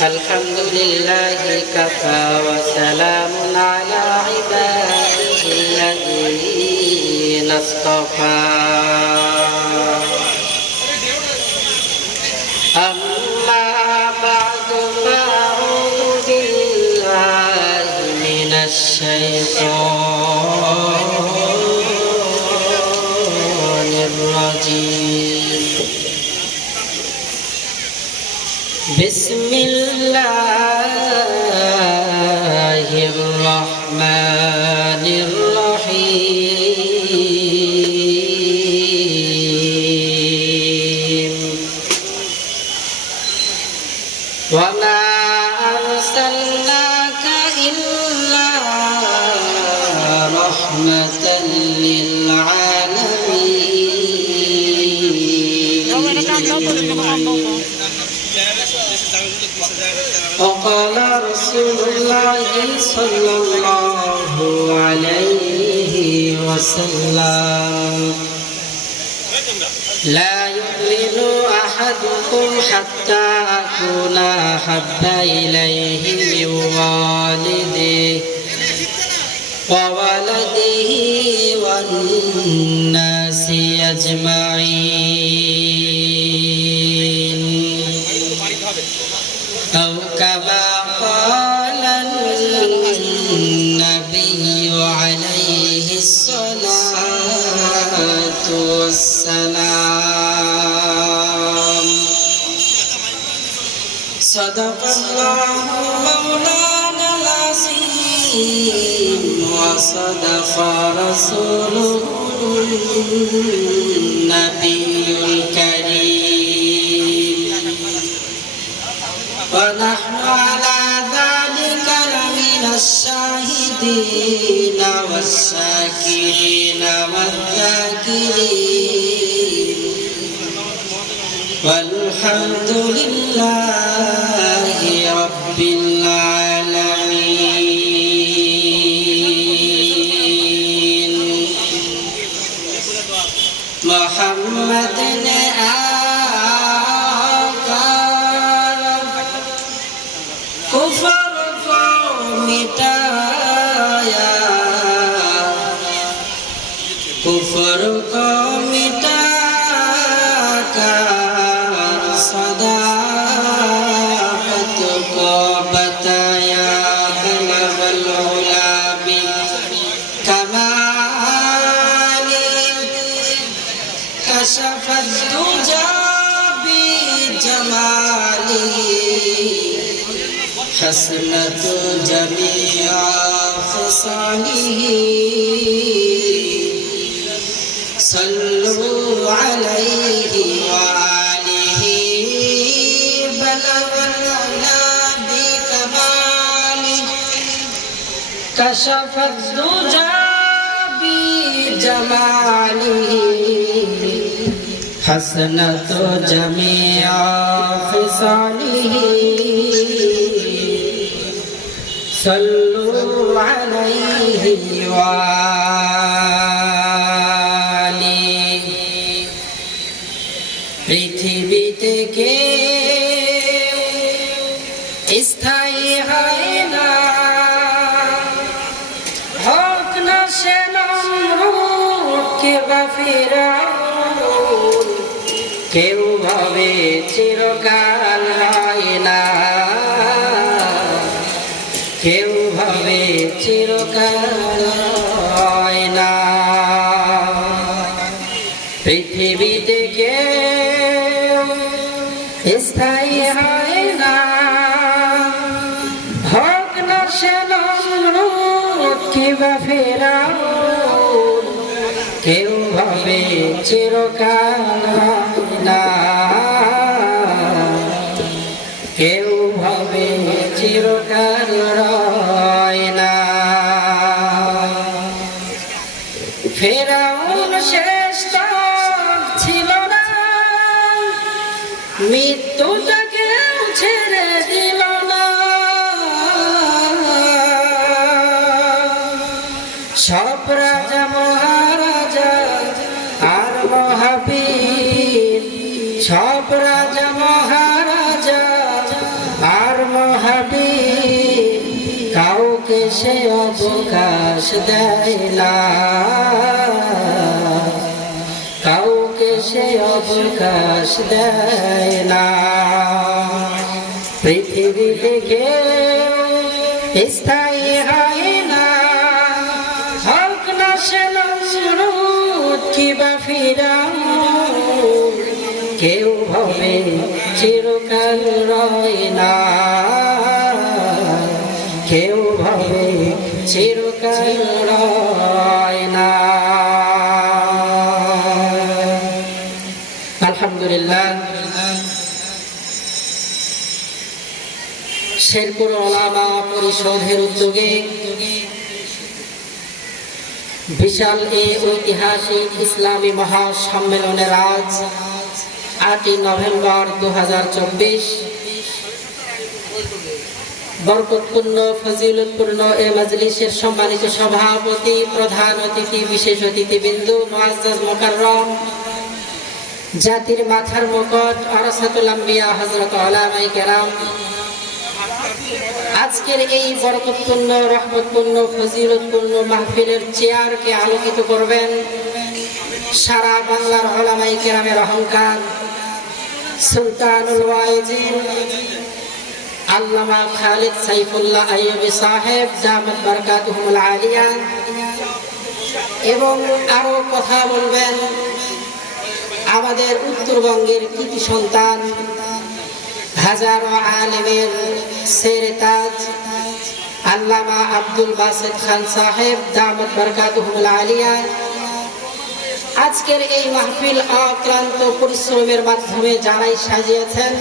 Alhamdulillahi kafa wa salamun ala ibadihi alladhina istafa. Amma ba'du fa'udhu billahi minasy syaithanir rajim. Bismillahirrahmanirrahim. Wa ma arsalnaka illa rahmatan lil alamin. وقال رسول الله صلى الله عليه وسلم لا يؤمن أحدكم حتى أكون أحب إليه من والده وولده والناس أجمعين أو كما قال النبي عليه الصلاة والسلام. صدق الله مولانا العظيم وصدق رسوله النبي الكريم ونحن على ذلك لمن الشاهدين والشاكرين والذاكرين والحمد لله رب العالمين. محمد कुफर को मिटाया, कुफर को मिटाकर सदाकत को बताया। बलगल उला बिकमाली कशफत दुजा बिजमाली हसनत जमीआ खसालिही सल्लु अलैहि व आलिही बलगल उला बिकमाली कशफत दुजा बिजमालिही हसनत जमीआ खसालिही सल्लु अलैहि व आलिहि। পৃথিবীতে কেউ স্থায়ী হয় না, হোক না সে নমরুদ কিংবা ফিরআউন, কেউ ভাবে চিরকাল হয় না, কেউ ভাবে চিরকাল হয় না। পৃথিবীতে কেউ স্থায়ী হয় না, হোক না সে নমরুদ কিংবা ফিরআউন, কেউ ভাবে চিরকাল হয় না, কেউ ভাবে চিরকাল হয় না। ফিরআউন শ্রেষ্ঠ ছিল না, মৃত্যুটাকে ছেড়ে দিল না, সব রাজা মহারাজা আর মহাবীর, সব রাজা মহারাজা আর মহাবীর, কাউকে সে অবকাশ দেয় না, কাউকে সে অবকাশ দেয় না। পৃথিবী থেকে স্থায়ী হয় না, হোক না সে নমরুদ কিবা ফিরাউন, কেউ ভাবে চিরকাল রয় না, কেউ ভাবে চিরকাল রয় না। আলহামদুলিল্লাহ, শেরপুর ওলামা পরিষদের উদ্যোগে বিশাল এই ঐতিহাসিক ইসলামী মহাসম্মেলনের আজ 8 নভেম্বর 2024 বরকতপূর্ণ ফজিলতপূর্ণ এই মজলিসের সম্মানিত সভাপতি, প্রধান অতিথি, বিশেষ অতিথিবৃন্দ, মুআজ্জাজ মুকাররম, জাতির মাথার মুকুট ওয়ারাসাতুল আম্বিয়া হযরত উলামায়ে কেরাম, আজকের এই বরকতপূর্ণ রহমতপূর্ণ ফজিলতপূর্ণ মাহফিলের চেয়ারকে আলোকিত করবেন সারা বাংলার উলামায়ে কেরামের অহংকার সুলতানুল ওয়াইজিন আল্লামা খালিদ সাইফুল্লাহ আইয়ুবী সাহেব দামাত বারাকাতুহুল আলিয়া, এবং আরো কথা বলবেন আমাদের উত্তরবঙ্গের কৃতি সন্তান, হাজারো আলেমের সেরে তাজ আল্লামা আব্দুল বাসিত খান সাহেব দামাত বারাকাতুহুল আলিয়া। আজকের এই মাহফিল অক্লান্ত পরিশ্রমের মাধ্যমে যারাই সাজিয়েছেন,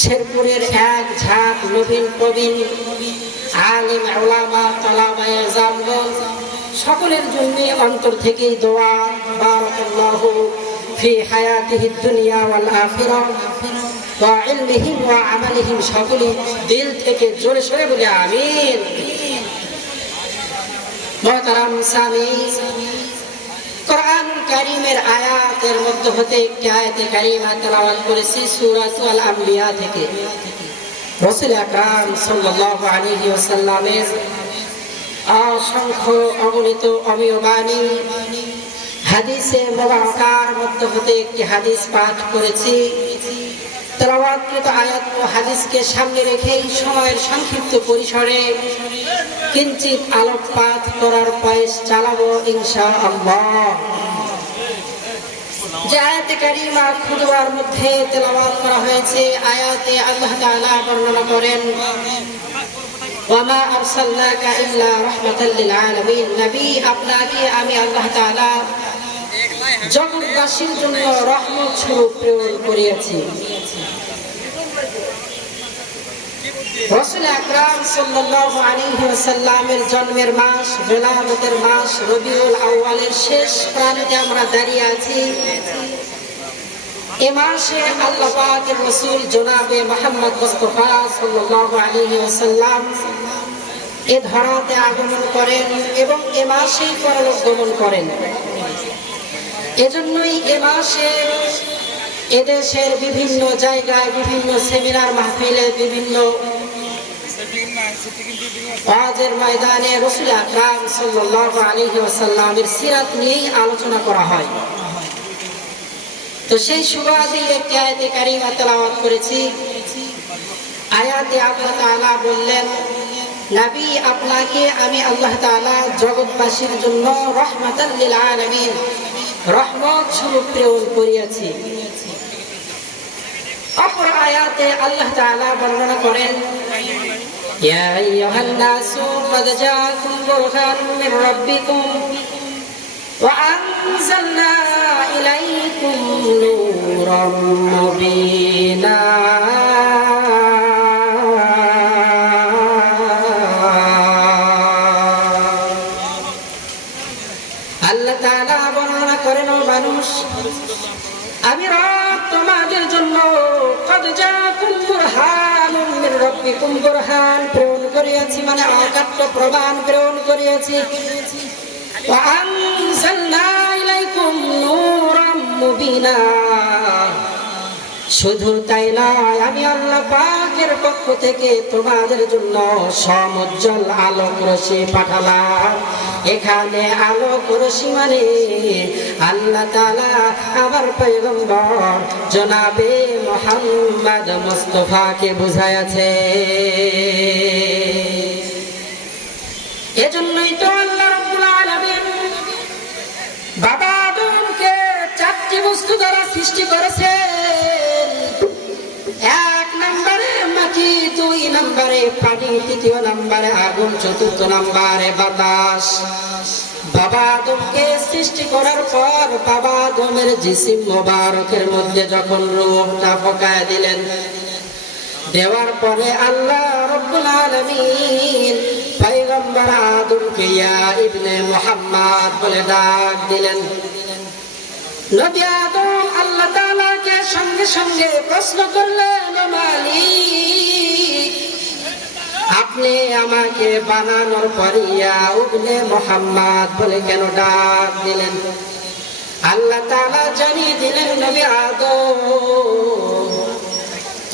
শেরপুরের এক ঝাঁক নবীন প্রবীণ আলেম উলামা তালাবায়ে জামগণ, সকলের জন্য অন্তর থেকেই দোয়া, বারাকাল্লাহু ফি হায়াতিহিদ দুনিয়া ওয়াল আখিরাহ ওয়া ইলমিহিম ওয়া আমালিহিম, সকলেই দিল থেকে জোরে সোরে বলে আমিন। মুহতারাম সামিঈন, কোরআনুল কারীমের আয়াতের মধ্যে হতে একটি আয়াতে কারীমা তেলাওয়াত করেছি সূরাতুল আম্বিয়া থেকে। রাসূল আকরাম সাল্লাল্লাহু আলাইহি ওয়াসাল্লামের অসংখ্য অগণিত অমীয় বাণী হাদিসে মুবারাকার মধ্যে হতে একটি হাদিস পাঠ করেছি। তেলাওয়াতকৃত আয়াত ও হাদিসকে সামনে রেখেই সময়ের সংক্ষিপ্ত পরিসরে কিঞ্চিত আলোকপাত করার প্রয়াস চালাবো ইনশাআল্লাহ। যে আয়াতে কারীমা খুতবার মধ্যে তেলাওয়াত করা হয়েছে, আয়াতে আল্লাহ তাআলা বর্ণনা করেন, ওয়া মা আরসালনাকা ইল্লা রাহমাতাল লিল আলামিন, নবী আপনাকে আমি আল্লাহ তাআলা জগৎবাসীর জন্য রহমত স্বরূপ প্রেরণ করিয়াছি। রাসূল আকরাম সাল্লাল্লাহু আলাইহি ওয়াসাল্লামের জন্মের মাস, বেলামতের মাস রবিউল আউয়ালের শেষ প্রান্তে আমরা দাঁড়িয়ে আছি। এ মাসে আল্লাহ পাকের রাসূল জনাবে মুহাম্মদ মুস্তাফা সাল্লাল্লাহু আলাইহি ওয়াসাল্লাম এ ধরাতে আগমন করেন এবং এ মাসেই পরলোক গমন করেন। এজন্যই এ মাসে এদেশের বিভিন্ন জায়গায় বিভিন্ন সেমিনার মাহফিলে বিভিন্ন ওয়াজের ময়দানে রাসূল আকরাম সাল্লাল্লাহু আলাইহি ওয়াসাল্লামের সিরাত নিয়েই আলোচনা করা হয়। তো সেই সুবাদে একটি আয়াতে কারীমা তেলাওয়াত করেছি। আয়াতে আল্লাহ তাআলা বললেন, নবী আপনাকে আমি আল্লাহ তাআলা জগৎবাসীর জন্য রাহমাতাল লিল আলামিন, রহমত স্বরূপ প্রেরণ করিয়াছি। অপর আয়াতে আল্লাহ তাআলা বর্ণনা করেন, ইয়া আইয়ুহান নাসু ক্বাদ জাআকুম বুরহানুম মির রাব্বিকুম ওয়া আনজালনা ইলাইকুম নূরাম মুবিনা। আল্লাহ তাআলা বর্ণনা করেন, ও মানুষ, আমি রব তোমাদের জন্য ক্বাদ জাআকুম বুরহানুম মির রাব্বিকুম, বুরহান প্রেরণ করিয়াছি, মানে অকাট্য প্রমাণ প্রেরণ করিয়াছি। করিয়েছি। ওয়া আনজালনা ইলাইকুম নূরাম মুবিনা। শুধু তাই নয়, আমি আল্লাহ পাকের পক্ষ থেকে তোমাদের জন্য সমুজ্জ্বল আলোক রশ্মি পাঠালাম। এখানে আলোক রশ্মি মানে আল্লাহ তাআলা আমার পয়গম্বর জনাবে মুহাম্মদ মুস্তাফাকে বুঝাইছে। এজন্যই তো আল্লাহ রাব্বুল আলামিন বাবা আদমকে চারটি বস্তু দ্বারা সৃষ্টি করেছেন। এক নম্বরে মাটি, দুই নম্বরে পানি, তৃতীয় নম্বরে আগুন, চতুর্থ নম্বরে বাতাস। বাবা আদমকে সৃষ্টি করার পর বাবা আদমের জিসিম মোবারকের মধ্যে যখন রূহটা পকায় দিলেন, দেওয়ার পরে আল্লাহ রাব্বুল আলামিন পয়গম্বর আদমকে ইয়া ইবনে মুহাম্মদ বলে ডাক দিলেন। নবী আদম আল্লাহ তাআলাকে সঙ্গে সঙ্গে প্রশ্ন করলেন, মালিক আপনি আমাকে বানানোর পরে ইয়া ইবনে মুহাম্মদ বলে কেন ডাক দিলেন? আল্লাহ তাআলা জানিয়ে দিলেন, নবী আদম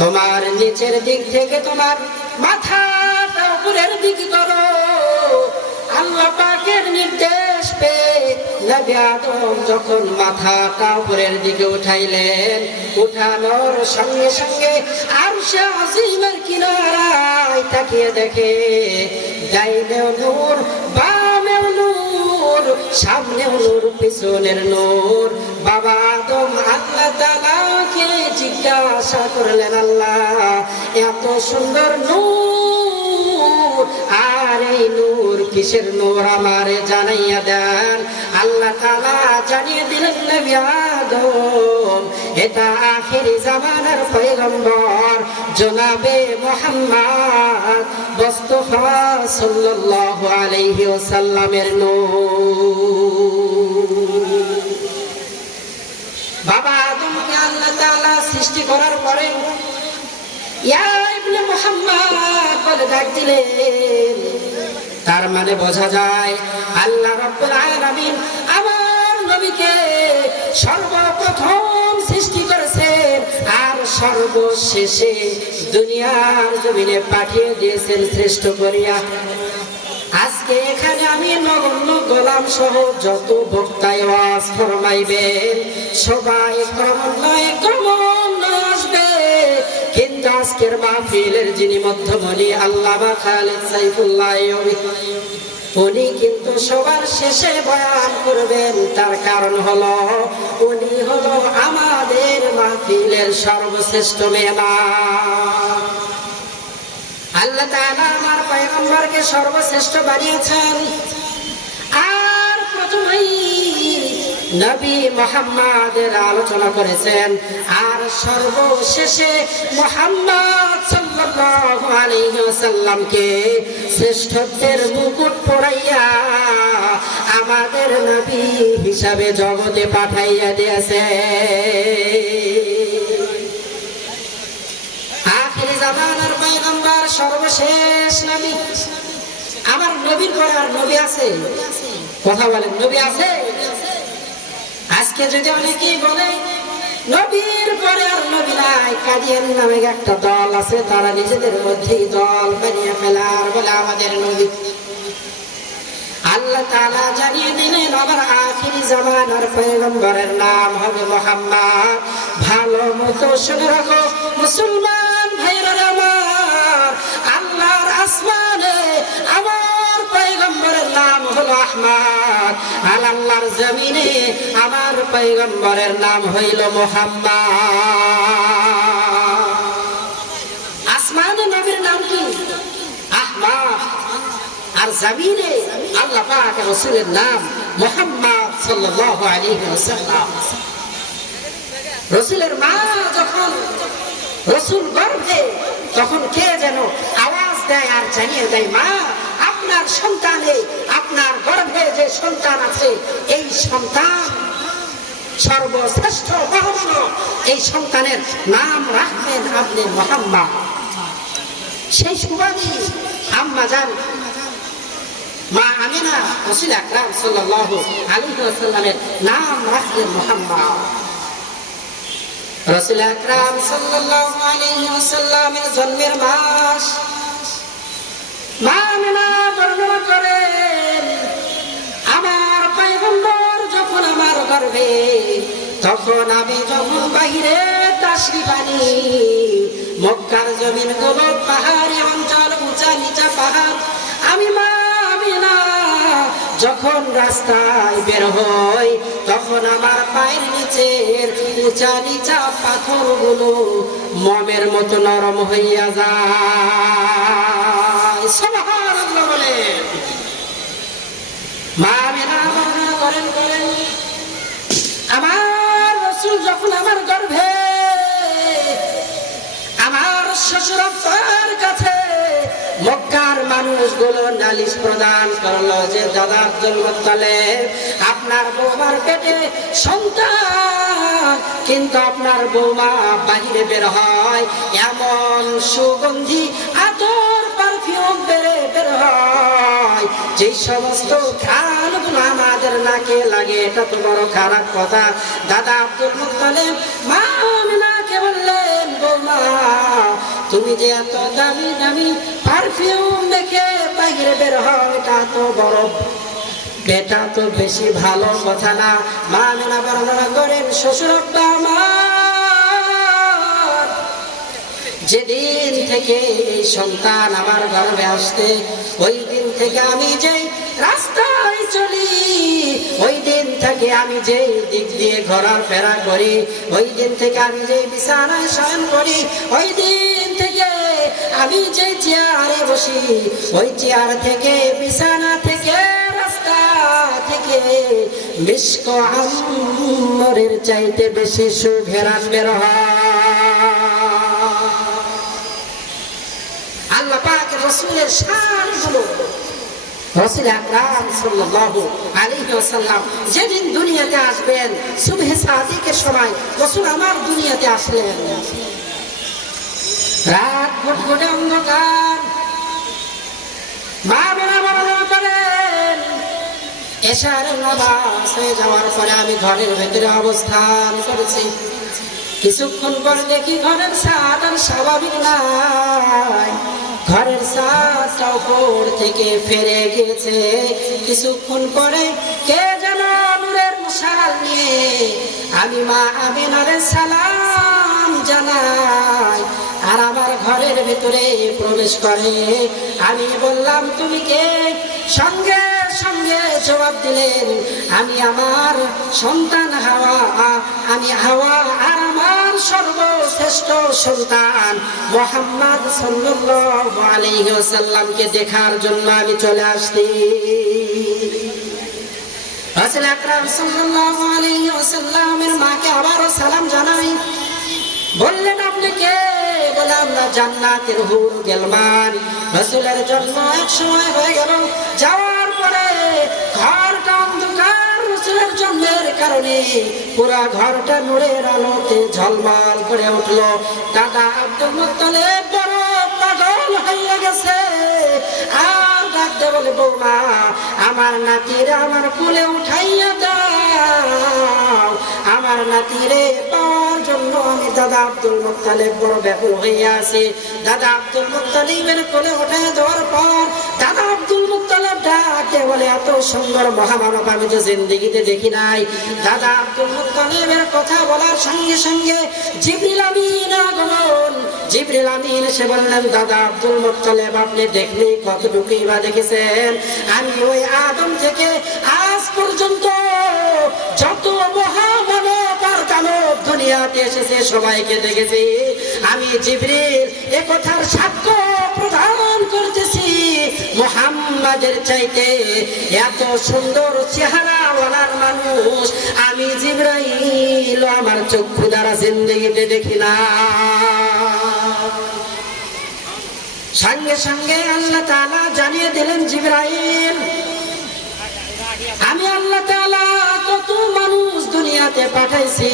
তোমার নিচের দিক থেকে তোমার মাথাটা উপরের দিকে করো। আল্লাহ পাকের নির্দেশ পেয়ে নবী আদম যখন মাথাটা উপরের দিকে উঠাইলেন, উঠানোর সঙ্গে সঙ্গে আরশে আজিমের কিনারায় তাকিয়ে দেখে ডাইনেও নূর, বামেও নূর, সামনেও নূর, পিছনের নূর। বাবা আদম আল্লাহ তাআলাকে জিজ্ঞাসা করলেন, আল্লাহ এত সুন্দর নূর, আর এই নূর কিসের নূর আমারে জানাইয়া দেন। আল্লাহ তাআলা জানিয়ে দিলেন, নবী আদম এটা আখিরি জামানার পয়গম্বর জনাবে মুহাম্মদ মুস্তাফা সাল্লাল্লাহু আলাইহি ওয়াসাল্লামের নূর। বাবা আদমকে আল্লাহ তাআলা সৃষ্টি করার পরে ইয়া ইবনে মুহাম্মদ বলে ডাক দিলেন। তার মানে বোঝা যায় আল্লাহ রাব্বুল আলামিন আমার নবীকে সর্বপ্রথম সৃষ্টি করেছেন আর সর্বশেষে দুনিয়ার জমিনে পাঠিয়ে দিয়েছেন শ্রেষ্ঠ করিয়া। আজকে এখানে আমি নগণ্য গোলাম সহ যত বক্তায় ওয়াজ ফরমাইবেন সবাই ক্রমান্বয়ে আসবে, কিন্তু আজকের মাহফিলের যিনি মধ্যমণি আল্লামা খালেদ সাইফুল্লাহ উনি কিন্তু সবার শেষে বয়ান করবেন। তার কারণ হলো উনি হলো আমাদের মাহফিলের সর্বশ্রেষ্ঠ মেহমান। আল্লাহ তাআলা আমার পয়গম্বরকে সর্বশ্রেষ্ঠ বানিয়েছেন, আর প্রথমেই নবী মুহাম্মাদের আলোচনা করেছেন, আর সর্বশেষে মুহাম্মদ সাল্লাল্লাহু আলাইহি ওয়াসাল্লামকে শ্রেষ্ঠত্বের মুকুট পরাইয়া আমাদের নবী হিসাবে জগতে পাঠাইয়া দিয়েছে। আখিরি জামানার পয়গম্বর সর্বশেষ নবী। আমার নবীর পরে আর নবী আছে? কথা বলেন, নবী আছে? আজকে যদি অনেকেই বলে নবীর পরে আর নবী নাই, কাদিয়ানী নামে একটা দল আছে, তারা নিজেদের মধ্যেই দল বানিয়ে ফেলার বলে আমাদের নবী। আল্লাহ তাআলা জানিয়ে দিলেন আমার আখিরি জামানার পয়গম্বরের নাম হবে মুহাম্মদ। ভালো মতো শুনে রাখো মুসলমান ভাইরা আমার, আল্লাহর আসমানে আমার পয়গম্বরের নাম হলো আহমদ, আর আল্লাহর জমিনে আমার পয়গম্বরের নাম হইল মুহাম্মদ। আসমানে নবীর নাম কি? আহমদ, আর জমিনে আল্লাহ পাক রাসূলের নাম মুহাম্মদ সাল্লাল্লাহু আলাইহি ওয়াসাল্লাম। রাসূলের মা যখন রাসূল গর্ভে, তখন কে যেন আওয়াজ দেয় আর জানিয়ে দেয়, মা আপনার সন্তানে, আপনার গর্ভে যে সন্তান আছে এই সন্তান সর্বশ্রেষ্ঠ মহান, এই সন্তানের নাম রাখবেন আপনি মুহাম্মদ। সেই সুবাদে আম্মা জান মা আমিনা রাসূল আকরাম সাল্লাল্লাহু আলাইহি ওয়াসাল্লামের নাম রাখলেন মুহাম্মদ। রাসূল আকরাম সাল্লাল্লাহু আলাইহি ওয়াসাল্লামের জন্মের মাস মা আমিনা বর্ণনা করেন, আমার পয়গম্বর যখন আমার গর্ভে, তখন আমি যখন বাহিরে তাশরিফ আনি, মক্কার জমিন গুলো পাহাড়ি অঞ্চল, উঁচা নিচা পাহাড়, আমি মা আমিনা যখন রাস্তায় বের হই, তখন আমার পায়ের নিচের উঁচা নিচা পাথরগুলো মমের মতো নরম হইয়া যায়। সুবহানাল্লাহ বলেন। মা আমিনা বর্ণনা করেন আমার রাসূল যখন আমার গর্ভে, আমার শ্বশুর আব্বার কাছে মক্কার মানুষগুলো নালিশ প্রদান করলো যে দাদা আব্দুল মুত্তালিব, আপনার বৌমার পেটে সন্তান, কিন্তু আপনার বৌমা বাহিরে বের হয় এমন সুগন্ধি আতর পারফিউম বের হয়, যে সমস্ত ঘ্রাণগুলো আমাদের নাকে লাগে, এটা তো বড় খারাপ কথা। দাদা আব্দুল মুত্তালিব মা আমিনাকে বললেন, বৌমা তুমি যে এত দামি দামি পারফিউম দেখে বাইরে বের হয়, এটা তো বড়, এটা তো বেশি ভালো কথা না। মা আমিনা বর্ণনা করেন, শ্বশুর আব্বা আমার যেদিন থেকে এই সন্তান আমার গর্ভে আসতে, ওই দিন থেকে আমি যে রাস্তায় চলি, ওই দিন থেকে আমি যে দিক দিয়ে ঘোরাফেরা করি, ওই দিন থেকে আমি যে বিছানায় শয়ন করি, ওই দিন থেকে আমি যে চেয়ারে বসি, ওই চেয়ার থেকে, বিছানা থেকে, রাস্তা থেকে মিশক আম্বরের চাইতে বেশি সুঘ্রাণ বের হয়। আল্লাহ পাক রাসূলের শানগুলো, রাসূল আকরাম সাল্লাল্লাহু আলাইহি ওয়াসাল্লাম যেদিন দুনিয়াতে আসবেন, সুবহে সাদিকের সময় রাসূল আমার দুনিয়াতে আসলেন। রাত ঘুটঘুটে অন্ধকার, মা আমিনা বর্ণনা করেন, এশারের নামাজ হয়ে যাওয়ার পরে আমি ঘরের ভেতরে অবস্থান করেছি। কিছুক্ষণ পরে দেখি ঘরের ছাদ আর স্বাভাবিক নাই, ঘরের ছাদটা উপর থেকে ফেরে গেছে। কিছুক্ষণ পরে কে যেন নূরের মশাল নিয়ে আমি মা আমিনারে সালাম জানাই, আর আমার ঘরের ভেতরে প্রবেশ করে। আমি বললাম, তুমি কে? সঙ্গে সঙ্গে জবাব দিলেন, আমি আমার সন্তান হাওয়া, আমি হাওয়া, আর আমার সর্বশ্রেষ্ঠ সন্তান মুহাম্মদ সাল্লাল্লাহু আলাইহি ওয়াসাল্লামকে দেখার জন্য আমি চলে আসছি। রাসূল আকরাম সাল্লাল্লাহু আলাইহি ওয়াসাল্লামের মাকে আবারও সালাম জানাই। বললেন, আপনি কে? বলে, আমরা জান্নাতের হুর গেলমান। রাসূলের জন্ম এক সময় হয়ে গেল, যাওয়ার পরে ঘরটা অন্ধকার, রাসূলের জন্মের কারণে পুরা ঘরটা নূরের আলোতে ঝলমল করে উঠল। দাদা আব্দুল মুত্তালিব বড় পাগল হয়ে গেছে, আর ডাকতে বলে, বৌমা আমার নাতিরে আমার কোলে উঠাইয়া দাও, আমার নাতিরে পাওয়ার জন্য আমি দাদা আব্দুল মুত্তালিব বড় ব্যাকুল হইয়া আছি। দাদা আব্দুল মুত্তালিবের কোলে উঠাইয়া দেওয়ার পর দাদা আব্দুল মুত্তালিব ডাকে বলে, এত সুন্দর মহামানব আমি তো জিন্দেগিতে দেখি নাই। দাদা আব্দুল মুত্তালিবের কথা বলার সঙ্গে সঙ্গে জিবরিল আমিন আগমন। জিবরিল আমিন এসে বললেন, দাদা আব্দুল মুত্তালিব আপনি দেখলে কতটুকুই বা দেখেছেন? আমি ওই আদম থেকে আজ পর্যন্ত যত মহামানব আর দানব দুনিয়াতে এসেছে সবাইকে দেখেছি। আমি জিবরিল এ কথার সাক্ষ্য প্রদান করতেছি, মুহাম্মাদের চাইতে এত সুন্দর চেহারাওয়ালার মানুষ আমি জিবরাইল আমার চক্ষু দ্বারা জিন্দেগিতে দেখি না। সঙ্গে সঙ্গে আল্লাহ তাআলা জানিয়ে দিলেন, জিবরাইল আমি আল্লাহ তাআলা কত মানুষ দুনিয়াতে পাঠাইছি,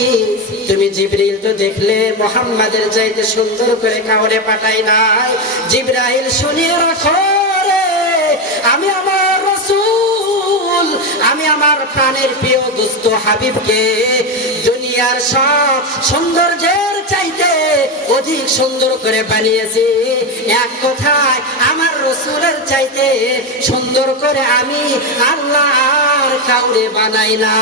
তুমি জিবরিল তো দেখলে মুহাম্মাদের চাইতে সুন্দর করে কাউরে পাঠাই নাই। জিবরাইল শুনিয়ে রাখো রে, আমি আমার রাসূল আমার প্রাণের প্রিয় দোস্ত হাবিবকে দুনিয়ার সব সৌন্দর্যের চাইতে অধিক সুন্দর করে বানিয়েছি। এক কথায় আমার রাসূলের চাইতে সুন্দর করে আমি আল্লাহ আর কাউরে বানাই না।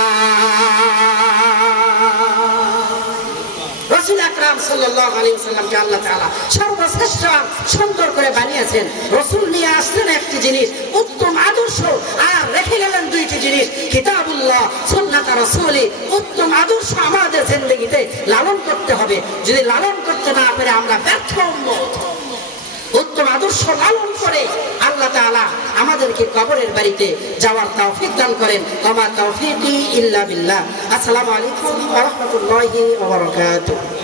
রাসূল আকরাম সাল্লাল্লাহু আলাইহি ওয়াসাল্লামকে আল্লাহ তাআলা সর্বশ্রেষ্ঠ সুন্দর করে বানিয়েছেন। রাসূল নিয়ে আসলেন একটি জিনিস, উত্তম আদর্শ, আর রেখে গেলেন দুইটি জিনিস, কিতাবুল্লাহ, সুন্নাত রাসূলি। উত্তম আদর্শ আমাদের জিন্দেগিতে লালন করতে হবে। যদি লালন করতে না পারে আমরা ব্যর্থ উম্মত। উত্তম আদর্শ লালন করে আল্লাহ তাআলা আমাদেরকে কবরের বাড়িতে যাওয়ার তৌফিক দান করেন। ওয়া মা তাওফীকি ইল্লা বিল্লাহ। আসসালামু আলাইকুম ওয়া রাহমাতুল্লাহি ওয়া বারাকাতুহু।